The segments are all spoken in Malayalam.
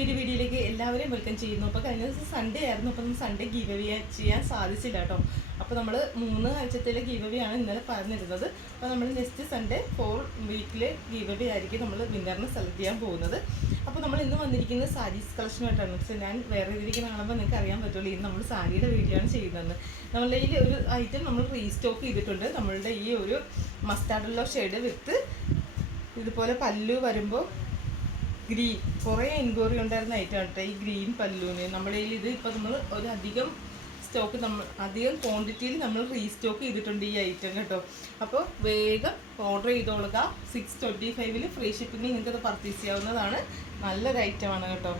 പുതിയൊരു വീഡിയോയിലേക്ക് എല്ലാവരെയും വെൽക്കം ചെയ്യുന്നു. അപ്പോൾ കഴിഞ്ഞ ദിവസം സൺഡേ ആയിരുന്നു. അപ്പോൾ സൺഡേ ഗീവ് അവേ ചെയ്യാൻ സാധിച്ചില്ല കേട്ടോ. അപ്പോൾ നമ്മൾ 3 ആഴ്ചത്തിലെ ഗീവ് അവേ ആണ് ഇന്നലെ പറഞ്ഞിരുന്നത്. അപ്പോൾ നമ്മൾ നെക്സ്റ്റ് സൺഡേ 4 വീക്കിലെ ഗീവ് അവേ ആയിരിക്കും നമ്മൾ വിന്നറിനെ സെലക്ട് ചെയ്യാൻ പോകുന്നത്. അപ്പോൾ നമ്മൾ ഇന്ന് വന്നിരിക്കുന്നത് സാരീസ് കളക്ഷനുമായിട്ടാണ്. പക്ഷേ ഞാൻ വേറെ ഇതിരിക്കുന്ന കാണുമ്പോൾ നിങ്ങൾക്ക് അറിയാൻ പറ്റുള്ളൂ ഇന്ന് നമ്മൾ സാരിയുടെ വീഡിയോ ആണ് ചെയ്യുന്നത്. നമ്മളുടെ ഈ ഒരു ഐറ്റം നമ്മൾ റീസ്റ്റോക്ക് ചെയ്തിട്ടുണ്ട്. നമ്മളുടെ ഈ ഒരു മസ്റ്റാർഡ് യെല്ലോ ഷെയ്ഡ് വിത്ത് ഇതുപോലെ പല്ലു വരുമ്പോൾ ഗ്രീൻ കുറേ എൻക്വയറി ഉണ്ടായിരുന്ന ഐറ്റം കേട്ടോ. ഈ ഗ്രീൻ പല്ലുവിന് നമ്മുടെ കയ്യിൽ ഇത് ഇപ്പോൾ നമ്മൾ ഒരു അധികം ക്വാണ്ടിറ്റിയിൽ നമ്മൾ റീസ്റ്റോക്ക് ചെയ്തിട്ടുണ്ട് ഈ ഐറ്റം കേട്ടോ. അപ്പോൾ വേഗം ഓർഡർ ചെയ്തോളുക. 625 ഫ്രീ ഷിപ്പിംഗ് നിങ്ങൾക്കത് പർച്ചേസ് ചെയ്യാവുന്നതാണ്. നല്ലൊരു ഐറ്റമാണ് കേട്ടോ.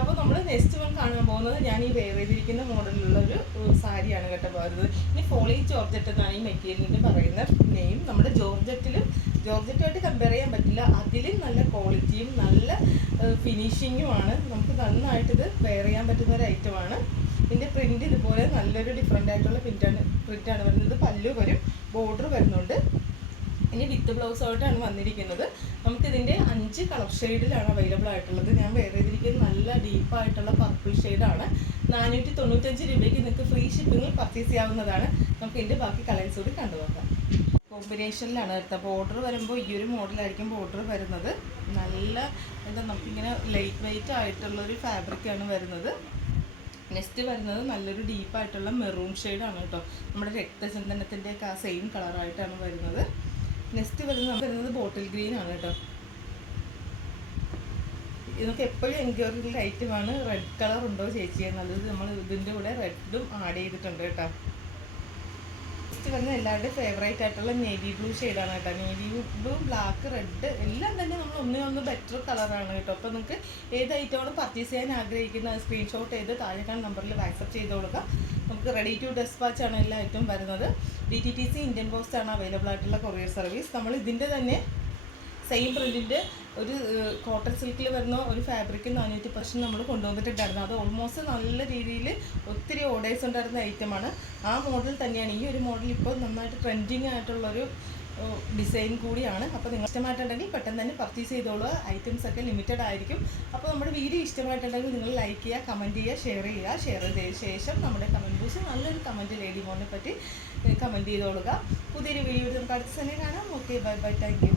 അപ്പോൾ നമ്മൾ നെക്സ്റ്റ് വൺ കാണാൻ പോകുന്നത് ഞാൻ ഈ വെയർ ചെയ്തിരിക്കുന്ന മോഡലിലുള്ളൊരു സാരിയാണ് കേട്ടോ വരുന്നത്. ഇനി ഫോളി ജോർജറ്റ് എന്നാണ് ഈ മെറ്റീരിയലിൻ്റെ പറയുന്ന നെയിം. നമ്മുടെ ജോർജറ്റുമായിട്ട് കമ്പയർ ചെയ്യാൻ പറ്റില്ല. അതിലും നല്ല ക്വാളിറ്റിയും നല്ല ഫിനിഷിങ്ങുമാണ്. നമുക്ക് നന്നായിട്ടിത് വെയർ ചെയ്യാൻ പറ്റുന്ന ഒരു ഐറ്റമാണ്. ഇതിൻ്റെ പ്രിൻ്റ് ഇതുപോലെ നല്ലൊരു ഡിഫറെൻ്റ് ആയിട്ടുള്ള പ്രിൻ്റാണ് വരുന്നത്. പല്ലു വരും, ബോർഡർ വരുന്നുണ്ട്. ഇനി വിത്ത് ബ്ലൗസായിട്ടാണ് വന്നിരിക്കുന്നത്. നമുക്കിതിൻ്റെ 5 കളർ ഷെയ്ഡിലാണ് അവൈലബിൾ ആയിട്ടുള്ളത്. ഞാൻ വെയർ ചെയ്തിരിക്കുന്നത് നല്ല ഡീപ്പായിട്ടുള്ള പർപ്പിൾ ഷെയ്ഡാണ്. 495 രൂപയ്ക്ക് നിങ്ങൾക്ക് ഫ്രീ ഷിപ്പിങ്ങിൽ പർച്ചേസ് ചെയ്യാവുന്നതാണ്. നമുക്ക് ഇതിൻ്റെ ബാക്കി കളേഴ്സ് കൂടി കണ്ടുനോക്കാം. കോമ്പിനേഷനിലാണ് എടുത്തത്. ബോർഡർ വരുമ്പോൾ ഈ ഒരു മോഡലായിരിക്കും ബോർഡർ വരുന്നത്. നല്ല നമുക്കിങ്ങനെ ലൈറ്റ് വെയ്റ്റ് ആയിട്ടുള്ളൊരു ഫാബ്രിക്കാണ് വരുന്നത്. നെക്സ്റ്റ് വരുന്നത് നല്ലൊരു ഡീപ്പായിട്ടുള്ള മെറൂൺ ഷെയ്ഡാണ് കേട്ടോ. നമ്മുടെ രക്തചന്ദനത്തിൻ്റെ ഒക്കെ ആ സെയിം കളറായിട്ടാണ് വരുന്നത്. നെക്സ്റ്റ് വരുന്നത് ബോട്ടിൽ ഗ്രീൻ ആണ് കേട്ടോ. ഇതൊക്കെ എപ്പോഴും എൻക്വയറിയുള്ള ഐറ്റമാണ്. റെഡ് കളർ ഉണ്ടോ ചേച്ചിയെ നല്ലത്. നമ്മൾ ഇതിൻ്റെ കൂടെ റെഡും ആഡ് ചെയ്തിട്ടുണ്ട് കേട്ടോ. നെക്സ്റ്റ് വരുന്നത് എല്ലാവരുടെയും ഫേവറേറ്റ് ആയിട്ടുള്ള നേവി ബ്ലൂ ഷെയ്ഡാണ് കേട്ടോ. നേവി ബ്ലൂ, ബ്ലാക്ക്, റെഡ് എല്ലാം തന്നെ നമ്മൾ ഒന്നിനൊന്ന് ബെറ്റർ കളറാണ് കേട്ടോ. അപ്പോൾ നിങ്ങൾക്ക് ഏത് ഐറ്റമാണ് പർച്ചേസ് ചെയ്യാൻ ആഗ്രഹിക്കുന്നത് സ്ക്രീൻഷോട്ട് ചെയ്ത് താഴെക്കാണ് നമ്പറിൽ വാട്സപ്പ് ചെയ്ത് കൊടുക്കുക. നമുക്ക് റെഡി ടു ഡെസ്പാച്ച് ആണ് എല്ലാ ഐറ്റവും വരുന്നത്. DTTC ഇന്ത്യൻ പോസ്റ്റ് ആണ് അവൈലബിൾ ആയിട്ടുള്ള കൊറിയർ സർവീസ്. നമ്മൾ ഇതിൻ്റെ തന്നെ സെയിം പ്രിൻറ്റിൻ്റെ ഒരു കോട്ടൺ സിൽക്കിൽ വരുന്ന ഒരു ഫാബ്രിക് 400% നമ്മൾ കൊണ്ടുവന്നിട്ടുണ്ടായിരുന്നു. അത് ഓൾമോസ്റ്റ് നല്ല രീതിയിൽ ഒത്തിരി ഓർഡേഴ്സ് ഉണ്ടായിരുന്ന ഐറ്റമാണ്. ആ മോഡൽ തന്നെയാണ് ഈ ഒരു മോഡൽ. ഇപ്പോൾ നന്നായിട്ട് ട്രെൻഡിങ് ആയിട്ടുള്ളൊരു ഡിസൈൻ കൂടിയാണ്. അപ്പോൾ നിങ്ങൾ ഇഷ്ടമായിട്ടുണ്ടെങ്കിൽ പെട്ടെന്ന് തന്നെ പർച്ചേസ് ചെയ്തോളൂ. ഐറ്റംസ് ഒക്കെ ലിമിറ്റഡ് ആയിരിക്കും. അപ്പോൾ നമ്മുടെ വീഡിയോ ഇഷ്ടമായിട്ടുണ്ടെങ്കിൽ നിങ്ങൾ ലൈക്ക് ചെയ്യുക, കമൻറ്റ് ചെയ്യുക, ഷെയർ ചെയ്ത ശേഷം നമ്മുടെ കമൻറ്റ് ബോക്സിൽ നല്ലൊരു കമൻറ്റ് ലേഡി മോനെ പറ്റി കമൻറ്റ് ചെയ്തോളുക. പുതിയൊരു വീഡിയോ നമുക്ക് അടുത്ത തന്നെ കാണാം. Okay, bye bye, thank you.